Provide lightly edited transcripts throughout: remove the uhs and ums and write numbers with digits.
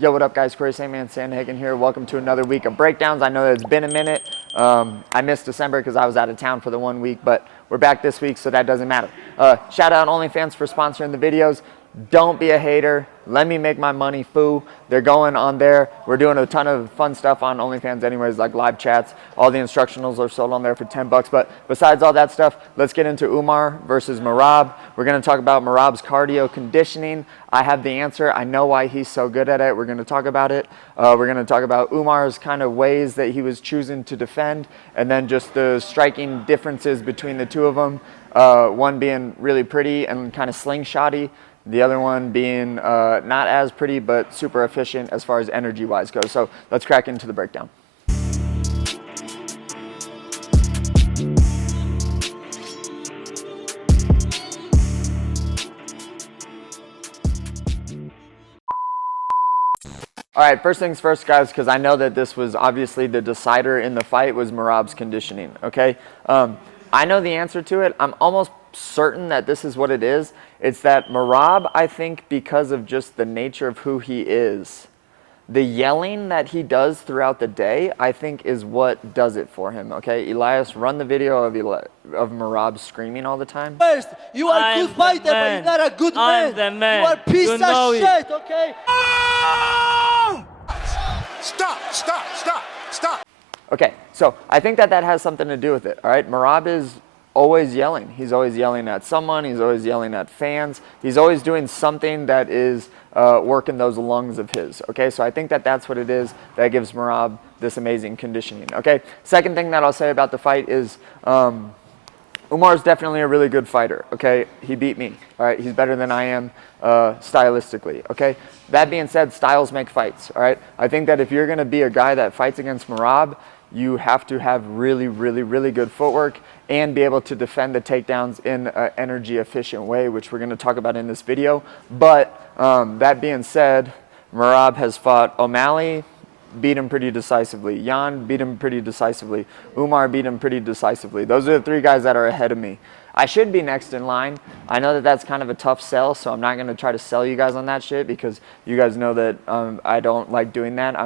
Yo, what up guys, Corey Sandman Sandhagen here. Welcome to another week of breakdowns. I know that it's been a minute. I missed December because I was out of town for the 1 week, but we're back this week, so that doesn't matter. Shout out OnlyFans for sponsoring the videos. Don't be a hater. Let me make my money, foo. They're going on there. We're doing a ton of fun stuff on OnlyFans anyways, like live chats. All the instructionals are sold on there for 10 bucks. But besides all that stuff, let's get into Umar versus Merab. We're going to talk about Merab's cardio conditioning. I have the answer. I know why he's so good at it. We're going to talk about it. We're going to talk about Umar's kind of ways that he was choosing to defend, and then just the striking differences between the two of them. One being really pretty and kind of slingshotty. The other one being not as pretty, but super efficient as far as energy-wise goes. So let's crack into the breakdown. All right, first things first, guys, because I know that this was obviously the decider in the fight was Merab's conditioning, okay? I know the answer to it. I'm almost certain that this is what it is. It's that Merab, I think, because of just the nature of who he is, the yelling that he does throughout the day, I think is what does it for him, okay? Elias, run the video of Merab screaming all the time. First, you are a good fighter, but you're not a good man. The man. You are a piece of shit, okay? Stop. Okay, so I think that has something to do with it, all right? Merab is always yelling. He's always yelling at someone. He's always yelling at fans. He's always doing something that is working those lungs of his, okay? So I think that that's what it is that gives Merab this amazing conditioning, okay? Second thing that I'll say about the fight is Umar's definitely a really good fighter, okay? He beat me, all right? He's better than I am stylistically, okay? That being said, styles make fights, all right? I think that if you're going to be a guy that fights against Merab, you have to have really good footwork and be able to defend the takedowns in an energy efficient way, which we're going to talk about in this video. But that being said, Merab has fought O'Malley, beat him pretty decisively. Jan beat him pretty decisively. Umar beat him pretty decisively. Those are the three guys that are ahead of me. I should be next in line. I know that that's kind of a tough sell, so I'm not going to try to sell you guys on that shit because you guys know that I don't like doing that.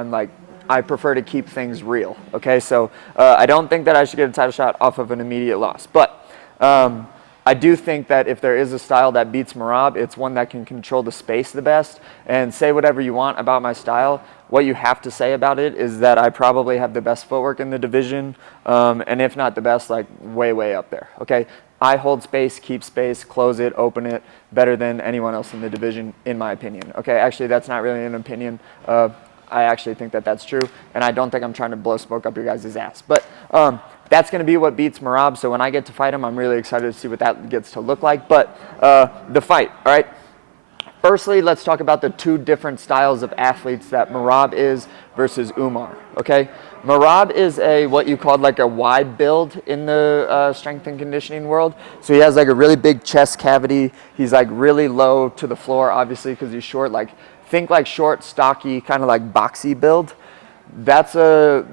I prefer to keep things real, okay? So I don't think that I should get a title shot off of an immediate loss. But I do think that if there is a style that beats Merab, it's one that can control the space the best. And say whatever you want about my style, what you have to say about it is that I probably have the best footwork in the division, and if not the best, like way up there, okay? I hold space, keep space, close it, open it, better than anyone else in the division, in my opinion, okay? Actually, that's not really an opinion. I actually think that that's true, and I don't think I'm trying to blow smoke up your guys' ass. But that's going to be what beats Merab, so when I get to fight him, I'm really excited to see what that gets to look like. But the fight, all right? Firstly, let's talk about the two different styles of athletes that Merab is versus Umar, okay? Merab is what you call like a wide build in the strength and conditioning world. So he has like a really big chest cavity. He's like really low to the floor, obviously, because he's short. Like, think like short, stocky, kind of like boxy build. That's a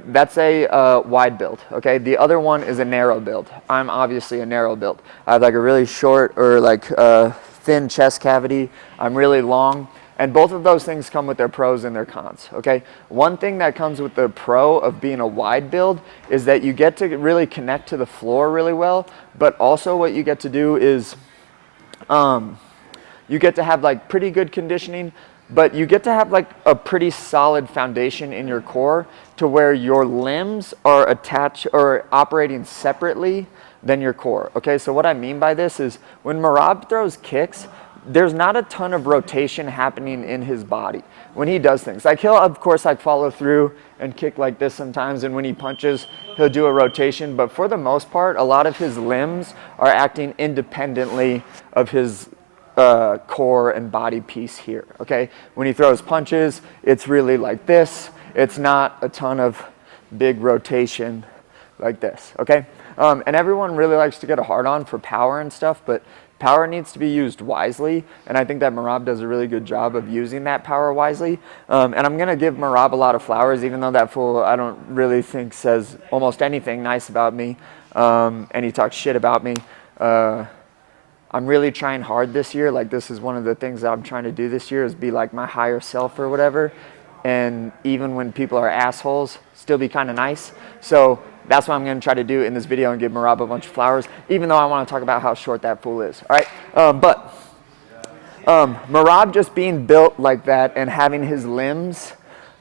wide build, okay? The other one is a narrow build. I'm obviously a narrow build. I have like a really short or like thin chest cavity. I'm really long. And both of those things come with their pros and their cons, okay? One thing that comes with the pro of being a wide build is that you get to really connect to the floor really well, but also what you get to do is you get to have like pretty good conditioning, but you get to have like a pretty solid foundation in your core to where your limbs are attached or operating separately than your core, okay? So what I mean by this is when Merab throws kicks, there's not a ton of rotation happening in his body when he does things. Like he'll, of course, like follow through and kick like this sometimes, and when he punches, he'll do a rotation, but for the most part, a lot of his limbs are acting independently of his core and body piece here, okay? When he throws punches, it's really like this. It's not a ton of big rotation like this, okay? And everyone really likes to get a hard on for power and stuff, but power needs to be used wisely, and I think that Merab does a really good job of using that power wisely. And I'm going to give Merab a lot of flowers, even though that fool I don't really think says almost anything nice about me, and he talks shit about me. I'm really trying hard this year. Like, this is one of the things that I'm trying to do this year is be like my higher self or whatever. and even when people are assholes, still be kind of nice. So that's what I'm going to try to do in this video and give Merab a bunch of flowers, even though I want to talk about how short that fool is. All right, Merab just being built like that and having his limbs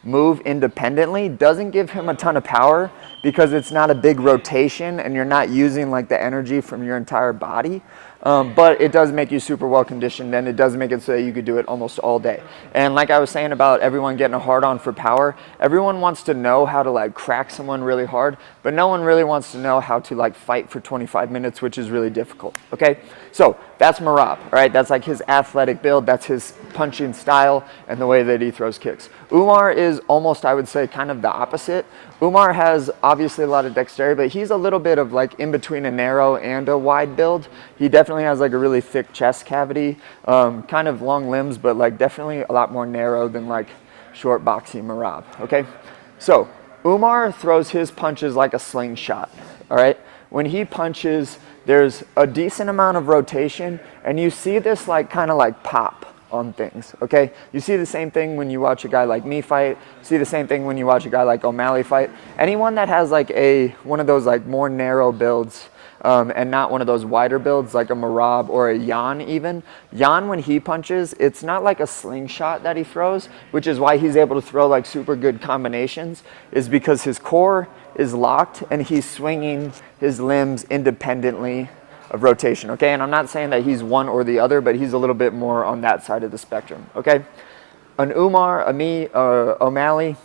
move independently doesn't give him a ton of power because it's not a big rotation and you're not using like the energy from your entire body. But it does make you super well conditioned, and it does make it so that you could do it almost all day. And like I was saying about everyone getting a hard on for power, everyone wants to know how to like crack someone really hard, but no one really wants to know how to like fight for 25 minutes, which is really difficult. Okay, so that's Merab. All right, that's like his athletic build, that's his punching style and the way that he throws kicks. Umar is almost, I would say, kind of the opposite. Umar has obviously a lot of dexterity, but he's a little bit of like in between a narrow and a wide build. He definitely has like a really thick chest cavity, kind of long limbs, but like definitely a lot more narrow than like short boxy Merab, okay? So Umar throws his punches like a slingshot, all right? When he punches, there's a decent amount of rotation, and you see this like kind of like pop on things, okay? You see the same thing when you watch a guy like me fight. You see the same thing when you watch a guy like O'Malley fight. Anyone that has like one of those like more narrow builds and not one of those wider builds like a Merab or a Jan even. Jan, when he punches, it's not like a slingshot that he throws, which is why he's able to throw like super good combinations, is because his core is locked and he's swinging his limbs independently of rotation, okay? And I'm not saying that he's one or the other, but he's a little bit more on that side of the spectrum, okay? An Umar, a me, O'Malley,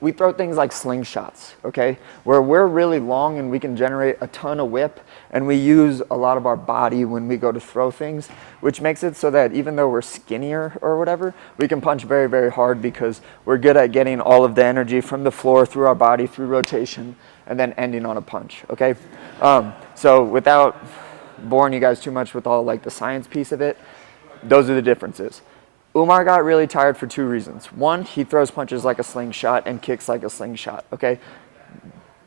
we throw things like slingshots, okay? Where we're really long and we can generate a ton of whip, and we use a lot of our body when we go to throw things, which makes it so that even though we're skinnier or whatever, we can punch very, very hard because we're good at getting all of the energy from the floor through our body, through rotation, and then ending on a punch, okay? So without boring you guys too much with all like the science piece of it, those are the differences. Umar got really tired for two reasons. One, he throws punches like a slingshot and kicks like a slingshot, okay?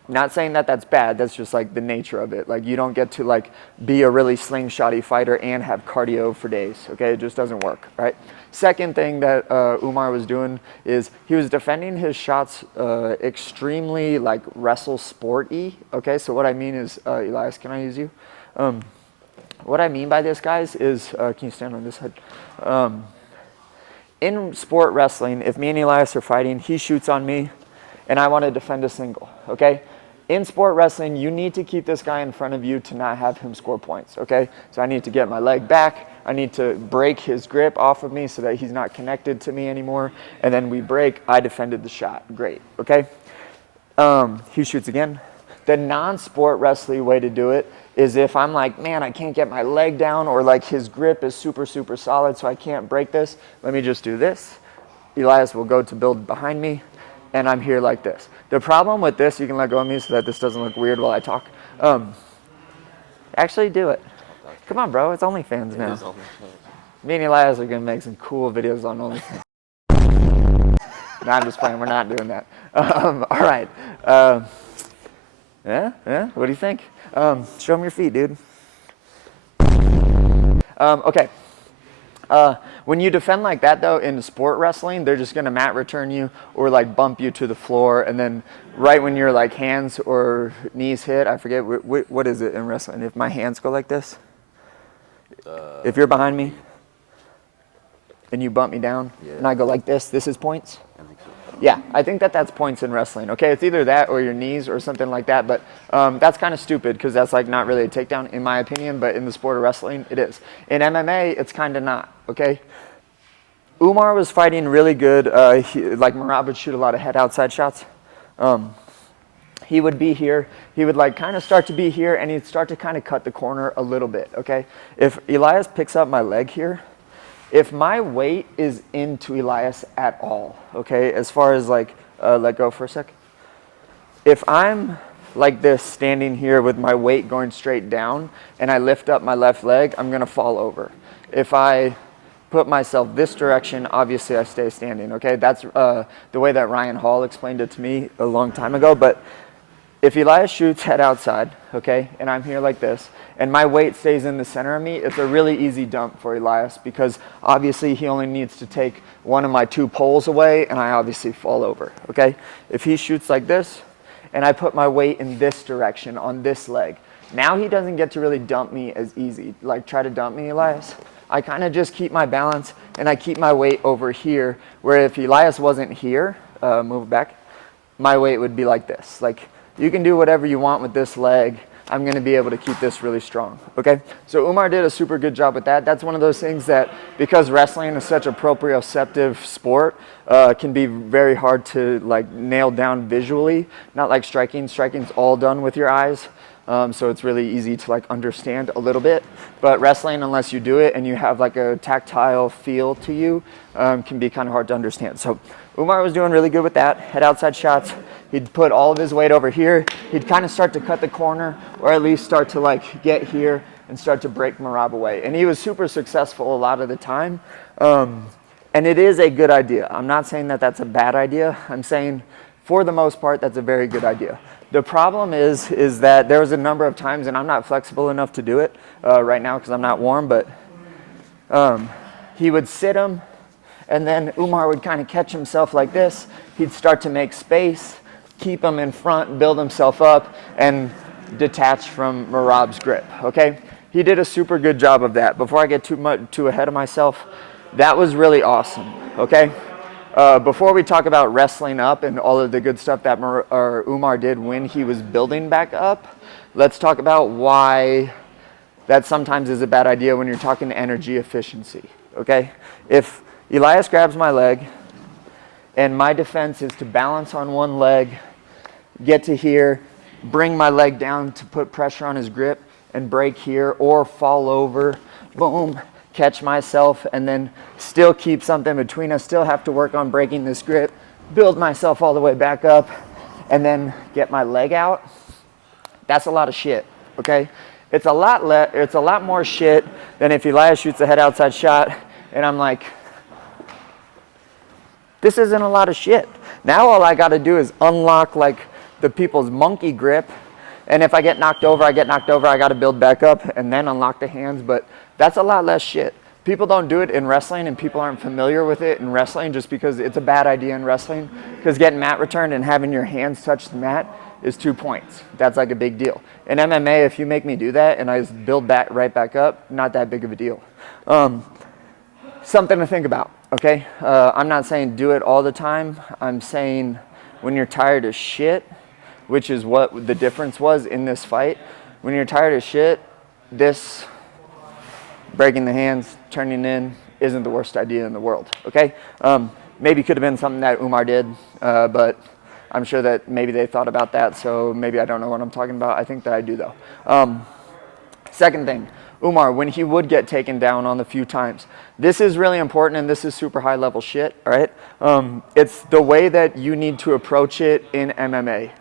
Not saying that that's bad, that's just like the nature of it. Like you don't get to like be a really slingshotty fighter and have cardio for days, okay? It just doesn't work, right? Second thing that Umar was doing is he was defending his shots extremely like wrestle sport-y, okay? So what I mean is, Elias, can I use you? What I mean by this, guys, is, can you stand on this side? In sport wrestling, if me and Elias are fighting, he shoots on me and I want to defend a single, okay? In sport wrestling, you need to keep this guy in front of you to not have him score points, okay? So I need to get my leg back. I need to break his grip off of me so that he's not connected to me anymore. And then we break, I defended the shot. Great, okay? He shoots again. The non-sport wrestling way to do it is if I'm like, man, I can't get my leg down, or like his grip is super, super solid, so I can't break this. Let me just do this. Elias will go to build behind me, and I'm here like this. The problem with this, you can let go of me so that this doesn't look weird while I talk. Actually do it. Come on, bro, it's OnlyFans now. Me and Elias are gonna make some cool videos on OnlyFans. No, I'm just playing, we're not doing that. All right. Yeah, what do you think? Show them your feet, dude. Okay. When you defend like that, though, in sport wrestling, they're just going to mat return you or like bump you to the floor. And then right when your like hands or knees hit, I forget, what is it in wrestling? If my hands go like this? If you're behind me and you bump me down and I go like this is points? Yeah, I think that that's points in wrestling. Okay, it's either that or your knees or something like that, but that's kind of stupid because that's like not really a takedown in my opinion, but in the sport of wrestling, it is. In MMA, it's kind of not, okay? Umar was fighting really good. Like Merab would shoot a lot of head outside shots. He would be here. He would like kind of start to be here, and he'd start to kind of cut the corner a little bit, okay? If Elias picks up my leg here, if my weight is into Elias at all, okay, as far as like, let go for a sec. If I'm like this, standing here with my weight going straight down, and I lift up my left leg, I'm gonna fall over. If I put myself this direction, obviously I stay standing, okay? That's the way that Ryan Hall explained it to me a long time ago, but if Elias shoots head outside, okay, and I'm here like this, and my weight stays in the center of me, it's a really easy dump for Elias because obviously he only needs to take one of my 2 poles away and I obviously fall over, okay? If he shoots like this and I put my weight in this direction on this leg, now he doesn't get to really dump me as easy. Like try to dump me, Elias. I kind of just keep my balance and I keep my weight over here, where if Elias wasn't here, move back, my weight would be like this. Like you can do whatever you want with this leg. I'm going to be able to keep this really strong, okay? So Umar did a super good job with that. That's one of those things that, because wrestling is such a proprioceptive sport, can be very hard to like nail down visually. Not like striking. Striking's all done with your eyes. So it's really easy to like understand a little bit, but wrestling, unless you do it and you have like a tactile feel to you, can be kind of hard to understand. So Umar was doing really good with that. Head outside shots. He'd put all of his weight over here. He'd kind of start to cut the corner, or at least start to like get here and start to break Merab away. And he was super successful a lot of the time. And it is a good idea. I'm not saying that that's a bad idea. I'm saying for the most part, that's a very good idea. The problem is that there was a number of times, and I'm not flexible enough to do it right now because I'm not warm, but he would sit him, and then Umar would kind of catch himself like this. He'd start to make space, keep him in front, build himself up, and detach from Merab's grip, okay? He did a super good job of that. Before I get too ahead of myself, that was really awesome, okay? Before we talk about wrestling up and all of the good stuff that Umar did when he was building back up, let's talk about why that sometimes is a bad idea when you're talking energy efficiency, okay? If Elias grabs my leg and my defense is to balance on one leg, get to here, bring my leg down to put pressure on his grip and break here, or fall over, boom, catch myself, and then still keep something between us, still have to work on breaking this grip, build myself all the way back up, and then get my leg out. That's a lot of shit, okay? It's a lot more shit than if Elias shoots a head outside shot and I'm like, this isn't a lot of shit. Now all I gotta do is unlock like the people's monkey grip, and if I get knocked over, I gotta build back up and then unlock the hands, but that's a lot less shit. People don't do it in wrestling, and people aren't familiar with it in wrestling just because it's a bad idea in wrestling, because getting mat returned and having your hands touch the mat is 2 points. That's like a big deal. In MMA, if you make me do that and I just build right back up, not that big of a deal. Something to think about, okay? I'm not saying do it all the time. I'm saying when you're tired of shit, which is what the difference was in this fight, when you're tired of shit, this breaking the hands, turning in, isn't the worst idea in the world, okay? Maybe could have been something that Umar did, but I'm sure that maybe they thought about that, so maybe I don't know what I'm talking about. I think that I do, though. Second thing, Umar, when he would get taken down on the few times, this is really important, and this is super high-level shit, all right? It's the way that you need to approach it in MMA.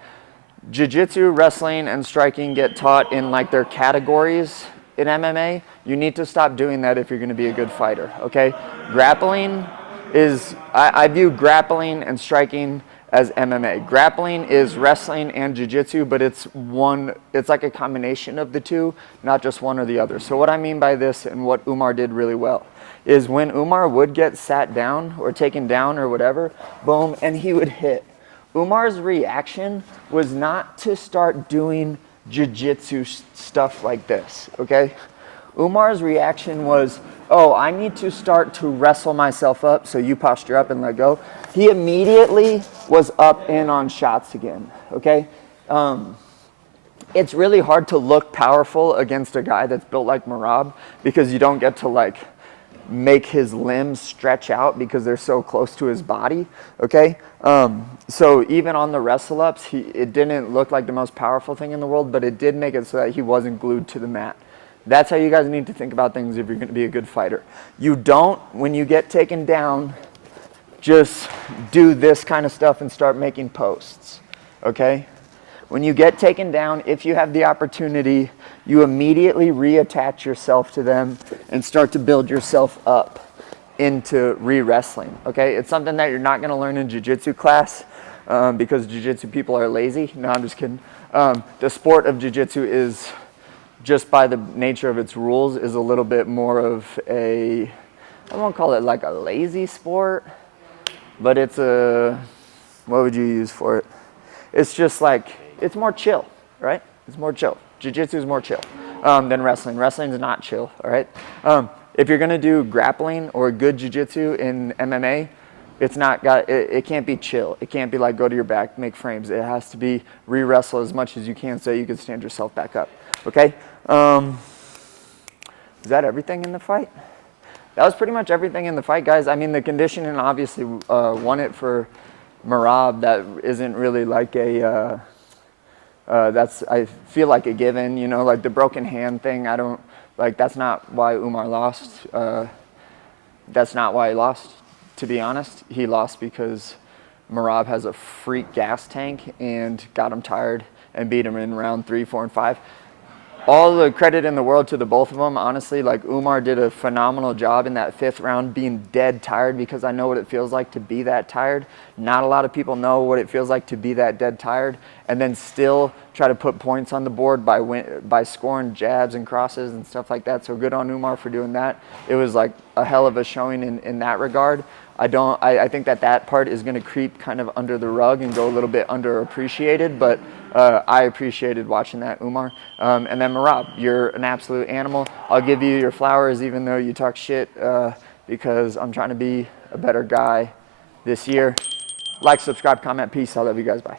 Jiu-jitsu, wrestling, and striking get taught in like their categories in MMA. You need to stop doing that if you're going to be a good fighter, okay? Grappling is, I view grappling and striking as MMA. Grappling is wrestling and jiu-jitsu, but it's like a combination of the two, not just one or the other. So what I mean by this, and what Umar did really well, is when Umar would get sat down or taken down or whatever, boom, and he would hit. Umar's reaction was not to start doing jiu-jitsu stuff like this, okay? Umar's reaction was, oh, I need to start to wrestle myself up, so you posture up and let go. He immediately was up in on shots again, okay? It's really hard to look powerful against a guy that's built like Merab because you don't get to like make his limbs stretch out because they're so close to his body, okay? So even on the wrestle ups, it didn't look like the most powerful thing in the world, but it did make it so that he wasn't glued to the mat. That's how you guys need to think about things if you're going to be a good fighter. You don't, when you get taken down, just do this kind of stuff and start making posts, okay? When you get taken down, if you have the opportunity, you immediately reattach yourself to them and start to build yourself up into re-wrestling, okay? It's something that you're not going to learn in jiu-jitsu class. because jiu-jitsu people are lazy. No, I'm just kidding. The sport of jiu-jitsu is, just by the nature of its rules, is a little bit more of a, I won't call it like a lazy sport, but it's a, what would you use for it? It's just like, it's more chill, right? It's more chill. Jiu-jitsu is more chill than wrestling. Wrestling is not chill, all right? If you're gonna do grappling or good jiu-jitsu in MMA, it's not got, it can't be chill. It can't be like go to your back, make frames. It has to be re-wrestle as much as you can so you can stand yourself back up, okay? Is that everything in the fight? That was pretty much everything in the fight, guys. I mean, the conditioning obviously won it for Merab. That isn't really like a, that's, I feel like a given, you know, like the broken hand thing. I don't, like, that's not why Umar lost. That's not why he lost, to be honest. He lost because Merab has a freak gas tank and got him tired and beat him in round 3, 4, and 5. All the credit in the world to the both of them, honestly. Like, Umar did a phenomenal job in that 5th round being dead tired, because I know what it feels like to be that tired. Not a lot of people know what it feels like to be that dead tired and then still try to put points on the board by scoring jabs and crosses and stuff like that. So good on Umar for doing that. It was like a hell of a showing in that regard. I think that part is going to creep kind of under the rug and go a little bit underappreciated, but I appreciated watching that, Umar. And then Merab, you're an absolute animal. I'll give you your flowers even though you talk shit, because I'm trying to be a better guy this year. Like, subscribe, comment, peace. I love you guys. Bye.